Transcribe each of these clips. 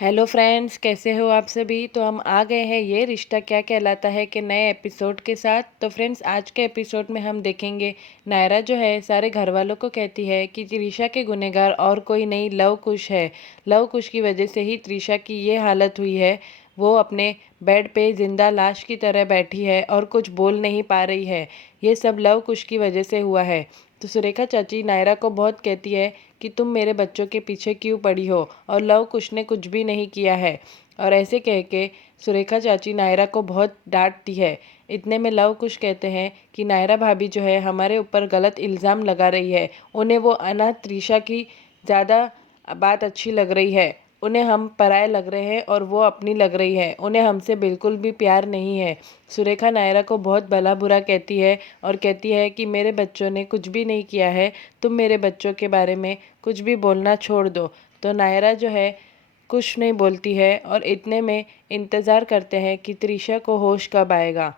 Hello friends, कैसे हो आप सभी। तो हम आ गए हैं ये रिश्ता क्या कहलाता है के नए एपिसोड के साथ। तो फ्रेंड्स, आज के एपिसोड में हम देखेंगे नायरा जो है सारे घर वालों को कहती है कि त्रिशा के गुनहगार और कोई नहीं, लव कुश है। लव कुश की वजह से ही त्रिशा की ये हालत हुई है। वो अपने बेड पे जिंदा लाश की तरह बैठी है और कुछ बोल नहीं पा रही है। ये सब लव कुश की वजह से हुआ है। तो सुरेखा चाची नायरा को बहुत कहती है कि तुम मेरे बच्चों के पीछे क्यों पड़ी हो, और लव कुश ने कुछ भी नहीं किया है। और ऐसे कह के सुरेखा चाची नायरा को बहुत डांटती है। इतने में लव कुश कहते हैं कि नायरा भाभी जो है हमारे ऊपर गलत इल्ज़ाम लगा रही है। उन्हें वो अनाथ त्रिशा की ज़्यादा बात अच्छी लग रही है। उन्हें हम पराये लग रहे हैं और वो अपनी लग रही है। उन्हें हमसे बिल्कुल भी प्यार नहीं है। सुरेखा नायरा को बहुत भला बुरा कहती है और कहती है कि मेरे बच्चों ने कुछ भी नहीं किया है, तुम मेरे बच्चों के बारे में कुछ भी बोलना छोड़ दो। तो नायरा जो है कुछ नहीं बोलती है और इतने में इंतज़ार करते हैं कि त्रिशा को होश कब आएगा।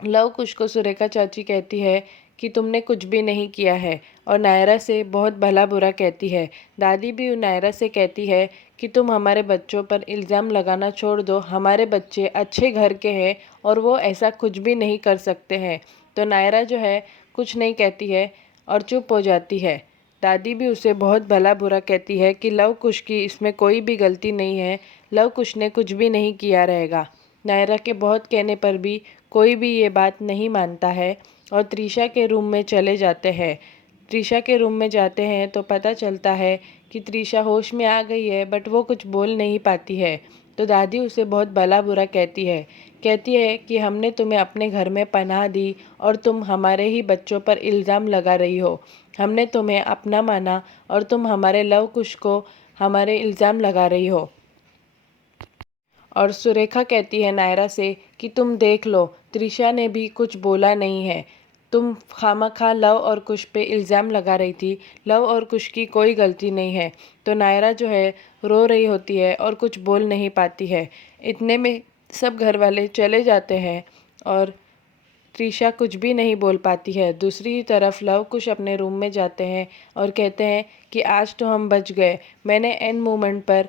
लव कुश को सुरेखा चाची कहती है कि तुमने कुछ भी नहीं किया है, और नायरा से बहुत भला बुरा कहती है। दादी भी नायरा से कहती है कि तुम हमारे बच्चों पर इल्ज़ाम लगाना छोड़ दो। हमारे बच्चे अच्छे घर के हैं और वो ऐसा कुछ भी नहीं कर सकते हैं। तो नायरा जो है कुछ नहीं कहती है और चुप हो जाती है। दादी भी उसे बहुत भला बुरा कहती है कि लव कुश की इसमें कोई भी गलती नहीं है, लव कुश ने कुछ भी नहीं किया रहेगा। नायरा के बहुत कहने पर भी कोई भी ये बात नहीं मानता है और त्रिशा के रूम में चले जाते हैं। त्रिशा के रूम में जाते हैं तो पता चलता है कि त्रिशा होश में आ गई है, बट वो कुछ बोल नहीं पाती है। तो दादी उसे बहुत भला बुरा कहती है कि हमने तुम्हें अपने घर में पनाह दी और तुम हमारे ही बच्चों पर इल्ज़ाम लगा रही हो। हमने तुम्हें अपना माना और तुम हमारे लव कुश को हमारे इल्ज़ाम लगा रही हो। और सुरेखा कहती है नायरा से कि तुम देख लो, त्रिशा ने भी कुछ बोला नहीं है। तुम खामखा लव और कुश पे इल्ज़ाम लगा रही थी। लव और कुश की कोई गलती नहीं है। तो नायरा जो है रो रही होती है और कुछ बोल नहीं पाती है। इतने में सब घर वाले चले जाते हैं और त्रिशा कुछ भी नहीं बोल पाती है। दूसरी तरफ लव कुश अपने रूम में जाते हैं और कहते हैं कि आज तो हम बच गए, मैंने एन मोमेंट पर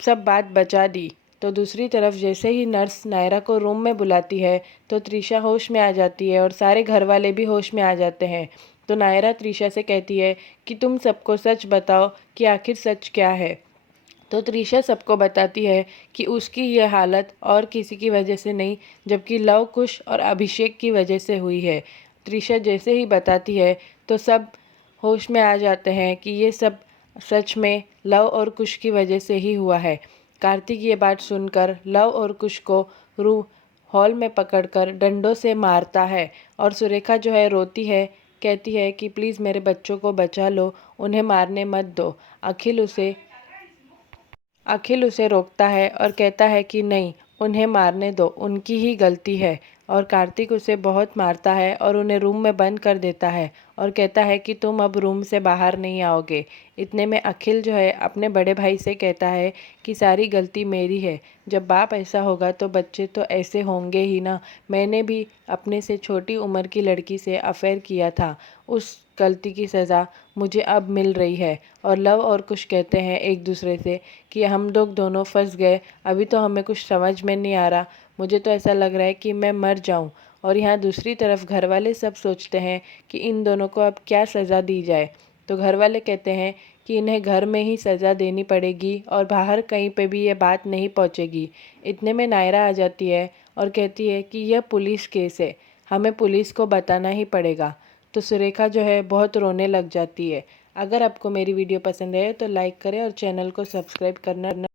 सब बात बचा दी। तो दूसरी तरफ जैसे ही नर्स नायरा को रूम में बुलाती है तो त्रिशा होश में आ जाती है और सारे घर वाले भी होश में आ जाते हैं। तो नायरा त्रिशा से कहती है कि तुम सबको सच बताओ कि आखिर सच क्या है। तो त्रिशा सबको बताती है कि उसकी यह हालत और किसी की वजह से नहीं, जबकि लव कुश और अभिषेक की वजह से हुई है। त्रिशा जैसे ही बताती है तो सब होश में आ जाते हैं कि ये सब सच में लव और कुश की वजह से ही हुआ है। कार्तिक ये बात सुनकर लव और कुश को रू हॉल में पकड़कर डंडों से मारता है और सुरेखा जो है रोती है, कहती है कि प्लीज़ मेरे बच्चों को बचा लो, उन्हें मारने मत दो। अखिल उसे रोकता है और कहता है कि नहीं, उन्हें मारने दो, उनकी ही गलती है। और कार्तिक उसे बहुत मारता है और उन्हें रूम में बंद कर देता है और कहता है कि तुम अब रूम से बाहर नहीं आओगे। इतने में अखिल जो है अपने बड़े भाई से कहता है कि सारी गलती मेरी है। जब बाप ऐसा होगा तो बच्चे तो ऐसे होंगे ही ना। मैंने भी अपने से छोटी उम्र की लड़की से अफेयर किया था, उस गलती की सज़ा मुझे अब मिल रही है। और लव और कुश कहते हैं एक दूसरे से कि हम लोग दोनों फंस गए, अभी तो हमें कुछ समझ में नहीं आ रहा, मुझे तो ऐसा लग रहा है कि मैं मर जाऊं। और यहाँ दूसरी तरफ घर वाले सब सोचते हैं कि इन दोनों को अब क्या सज़ा दी जाए। तो घर वाले कहते हैं कि इन्हें घर में ही सज़ा देनी पड़ेगी और बाहर कहीं पे भी ये बात नहीं पहुँचेगी। इतने में नायरा आ जाती है और कहती है कि यह पुलिस केस है, हमें पुलिस को बताना ही पड़ेगा। तो सुरेखा जो है बहुत रोने लग जाती है। अगर आपको मेरी वीडियो पसंद है तो लाइक करें और चैनल को सब्सक्राइब करना